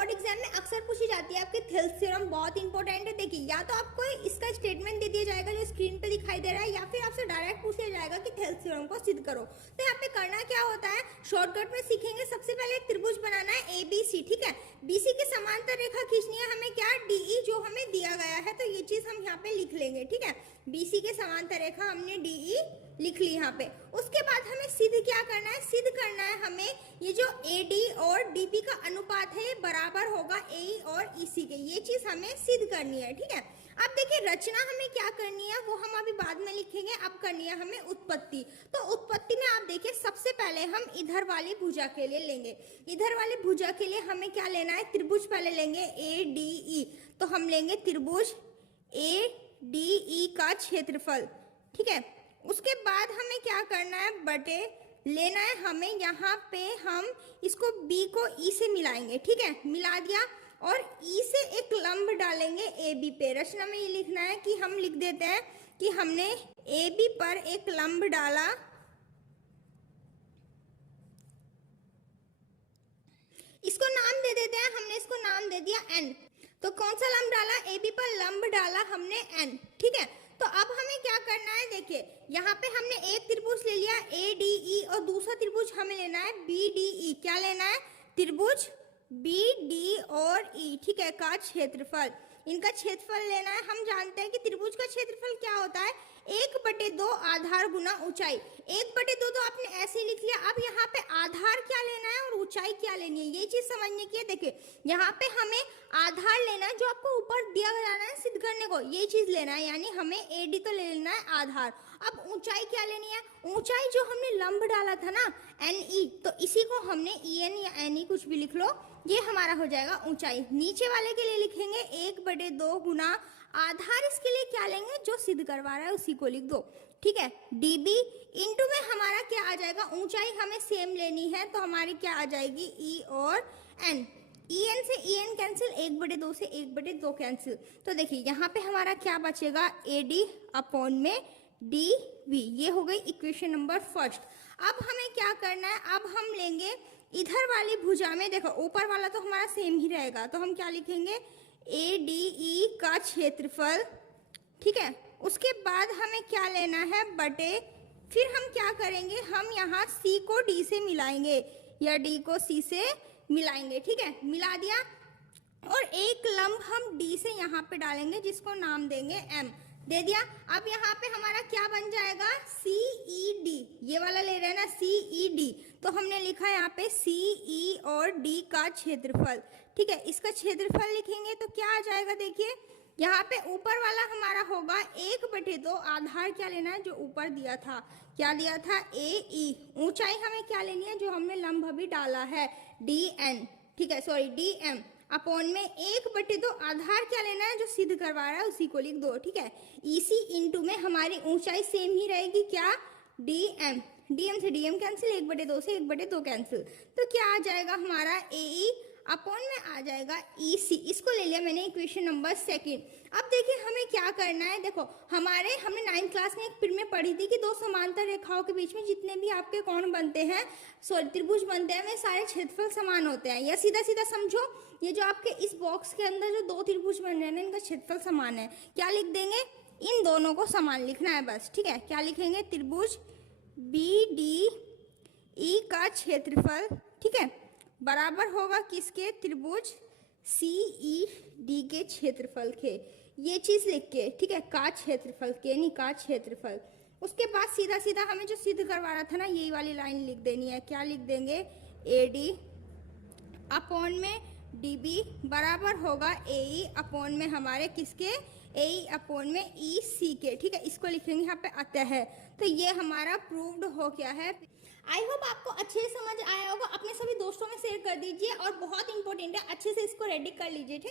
Board exam में अक्सर पूछी जाती है आपकी थेल्स थ्योरम, बहुत इंपॉर्टेंट है। देखिए या तो आपको इसका स्टेटमेंट दे दिया जाएगा जो स्क्रीन पे दिखाई दे रहा है, या फिर आपसे डायरेक्ट पूछ लिया जाएगा कि थेल्स थ्योरम को सिद्ध करो। तो यहाँ पे करना क्या होता है, शॉर्टकट में सीखेंगे। सबसे पहले एक त्रिभुज बनाना है ABC, ठीक है। BC के समांतर रेखा खींचनी है हमें, क्या, DE जो हमें दिया गया है, तो ये चीज हम यहाँ पे लिख लेंगे, ठीक है। BC के समांतर रेखा हमने DE लिख ली यहाँ पे। उसके बाद हमें सिद्ध क्या करना है, सिद्ध करना है हमें ये जो AD और DB का अनुपात है ये बराबर होगा AE और EC के, ये चीज हमें सिद्ध करनी है, ठीक है। अब देखिए रचना हमें क्या करनी है वो हम अभी बाद में लिखेंगे, अब करनी है हमें उत्पत्ति। तो उत्पत्ति में आप देखिए सबसे पहले हम इधर वाली भुजा के लिए लेंगे, इधर वाली भुजा के लिए हमें क्या लेना है, त्रिभुज पहले लेंगे ADE। तो हम लेंगे त्रिभुज ADE का क्षेत्रफल, ठीक है। उसके बाद हमें क्या करना है, बटे लेना है हमें, यहाँ पे हम इसको B को E से मिलाएंगे, ठीक है। मिला दिया और E से एक लंब डालेंगे AB पे। रचना में ये लिखना है कि हम लिख देते हैं कि हमने AB पर एक लंब डाला, इसको नाम दे देते हैं, हमने इसको नाम दे दिया N। तो कौन सा लंब डाला, AB पर लंब डाला हमने N, ठीक है। तो अब हमें क्या करना है, देखिए यहाँ पे हमने एक त्रिभुज ले लिया ADE और दूसरा त्रिभुज हमें लेना है BDE। क्या लेना है, त्रिभुज BD और E, ठीक है, का क्षेत्रफल। इनका क्षेत्रफल लेना है। हम जानते हैं कि त्रिभुज का क्षेत्रफल क्या होता है, 1/2 आधार गुना ऊंचाई। 1/2 तो आपने ऐसे लिख लिया। अब यहाँ पे आधार क्या लेना है और ऊंचाई क्या लेनी है, ये चीज समझने की है। देखिए यहाँ पे हमें आधार लेना है जो आपको ऊपर दिया जाना है सिद्ध करने को, ये चीज लेना है, यानी हमें AD तो ले लेना है आधार। अब ऊंचाई क्या लेनी है, ऊंचाई जो हमने लंब डाला था ना NE, तो इसी को हमने EN या NE कुछ भी लिख लो, ये हमारा हो जाएगा ऊंचाई। नीचे वाले के लिए लिखेंगे 1/2 गुना आधार, इसके लिए क्या लेंगे, जो सिद्ध करवा रहा है उसी को लिख दो, ठीक है। DB इंटू में हमारा क्या आ जाएगा, ऊंचाई हमें सेम लेनी है, तो हमारी क्या आ जाएगी E और N। EN से EN कैंसिल, 1/2 से 1/2 कैंसिल। तो देखिए यहाँ पे हमारा क्या बचेगा, AD अपॉन में DB। ये हो गई इक्वेशन नंबर फर्स्ट। अब हमें क्या करना है, अब हम लेंगे इधर वाली भुजा में, देखो ऊपर वाला तो हमारा सेम ही रहेगा, तो हम क्या लिखेंगे, ADE का क्षेत्रफल, ठीक है। उसके बाद हमें क्या लेना है, बटे फिर हम क्या करेंगे, हम यहाँ C को D से मिलाएंगे या D को C से मिलाएंगे, ठीक है। मिला दिया और एक लंब हम D से यहाँ पे डालेंगे जिसको नाम देंगे M, दे दिया। अब यहाँ पे हमारा क्या बन जाएगा, CED, ये वाला ले रहे हैं ना CED, तो हमने लिखा है यहाँ पे CE और D का क्षेत्रफल, ठीक है। इसका क्षेत्रफल लिखेंगे तो क्या आ जाएगा, देखिए यहाँ पे ऊपर वाला हमारा होगा 1/2, आधार क्या लेना है जो ऊपर दिया था, क्या दिया था AE। ऊंचाई हमें क्या लेनी है, जो हमने लंब अभी डाला है DN, ठीक है, सॉरी DM अपॉन में 1/2 आधार क्या लेना है जो सिद्ध करवा रहा है उसी को लिख दो, ठीक है। EC इंटू में हमारी ऊंचाई सेम ही रहेगी, क्या, DM। DM से DM कैंसिल, 1/2 से 1/2 कैंसिल, तो क्या आ जाएगा हमारा AE अपॉन में आ जाएगा EC। इसको ले लिया मैंने इक्वेशन नंबर सेकंड। अब देखिए हमें क्या करना है, देखो हमने 9th क्लास में एक फिर में पढ़ी थी कि दो समांतर रेखाओं के बीच में जितने भी आपके कोण बनते हैं, सॉरी त्रिभुज बनते हैं, वे सारे क्षेत्रफल समान होते हैं। या सीधा सीधा समझो, ये जो आपके इस बॉक्स के अंदर जो दो त्रिभुज बन रहे हैं ना, इनका क्षेत्रफल समान है। क्या लिख देंगे, इन दोनों को समान लिखना है बस, ठीक है। क्या लिखेंगे, त्रिभुज BDE का क्षेत्रफल, ठीक है, बराबर होगा किसके, त्रिभुज CED के क्षेत्रफल के, ये चीज लिख के, ठीक है, का क्षेत्रफल के, नहीं का क्षेत्रफल। उसके बाद सीधा सीधा हमें जो सिद्ध करवा रहा था ना, यही वाली लाइन लिख देनी है। क्या लिख देंगे, AD अपॉन में DB बराबर होगा AE अपॉन में हमारे किसके, AE अपॉन में EC के, ठीक है। इसको लिखेंगे यहाँ पे अतः है, तो ये हमारा प्रूव्ड हो गया है। आई होप आपको अच्छे से समझ आया होगा। अपने सभी दोस्तों में शेयर कर दीजिए और बहुत इंपॉर्टेंट है, अच्छे से इसको रेडी कर लीजिए, ठीक है।